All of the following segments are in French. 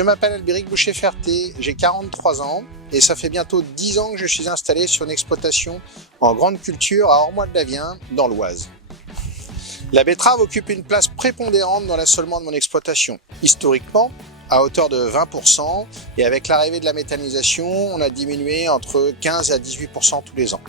Je m'appelle Albéric Boucher-Ferté, j'ai 43 ans et ça fait bientôt 10 ans que je suis installé sur une exploitation en grande culture à Ormois-de-Lavien, dans l'Oise. La betterave occupe une place prépondérante dans l'assolement de mon exploitation. Historiquement, à hauteur de 20%, et avec l'arrivée de la méthanisation, on a diminué entre 15 à 18% tous les ans.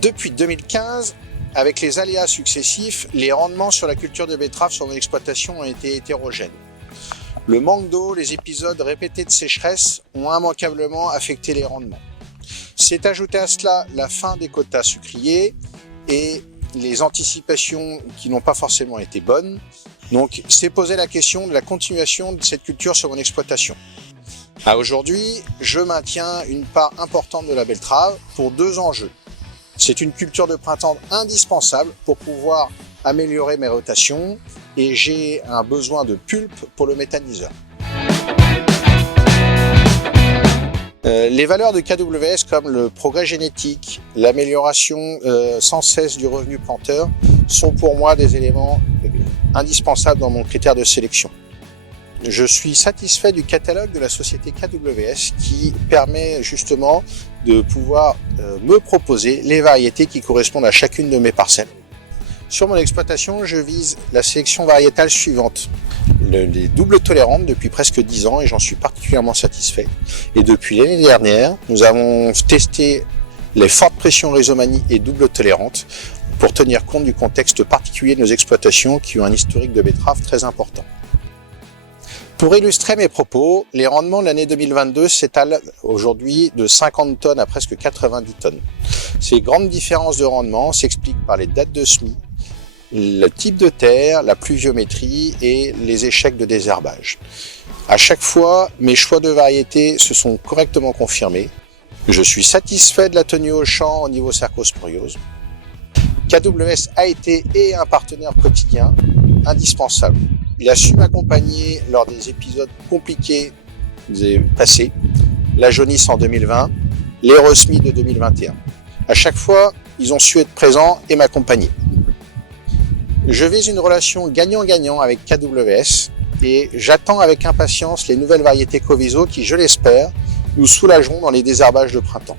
Depuis 2015, avec les aléas successifs, les rendements sur la culture de betterave sur mon exploitation ont été hétérogènes. Le manque d'eau, les épisodes répétés de sécheresse ont immanquablement affecté les rendements. C'est ajouté à cela la fin des quotas sucriers et les anticipations qui n'ont pas forcément été bonnes. Donc, c'est posé la question de la continuation de cette culture sur mon exploitation. À aujourd'hui, je maintiens une part importante de la betterave pour deux enjeux. C'est une culture de printemps indispensable pour pouvoir améliorer mes rotations et j'ai un besoin de pulpe pour le méthaniseur. Les valeurs de KWS comme le progrès génétique, l'amélioration sans cesse du revenu planteur sont pour moi des éléments indispensables dans mon critère de sélection. Je suis satisfait du catalogue de la société KWS qui permet justement de pouvoir me proposer les variétés qui correspondent à chacune de mes parcelles. Sur mon exploitation, je vise la sélection variétale suivante. Les doubles tolérantes depuis presque 10 ans et j'en suis particulièrement satisfait. Et depuis l'année dernière, nous avons testé les fortes pressions rhizomanie et double tolérantes pour tenir compte du contexte particulier de nos exploitations qui ont un historique de betterave très important. Pour illustrer mes propos, les rendements de l'année 2022 s'étalent aujourd'hui de 50 tonnes à presque 90 tonnes. Ces grandes différences de rendement s'expliquent par les dates de semis, le type de terre, la pluviométrie et les échecs de désherbage. À chaque fois, mes choix de variétés se sont correctement confirmés. Je suis satisfait de la tenue au champ au niveau cercosporiose. KWS a été et est un partenaire quotidien indispensable. Il a su m'accompagner lors des épisodes compliqués passés, la jaunisse en 2020, les resemis de 2021. À chaque fois, ils ont su être présents et m'accompagner. Je vise une relation gagnant-gagnant avec KWS et j'attends avec impatience les nouvelles variétés Coviso qui, je l'espère, nous soulageront dans les désherbages de printemps.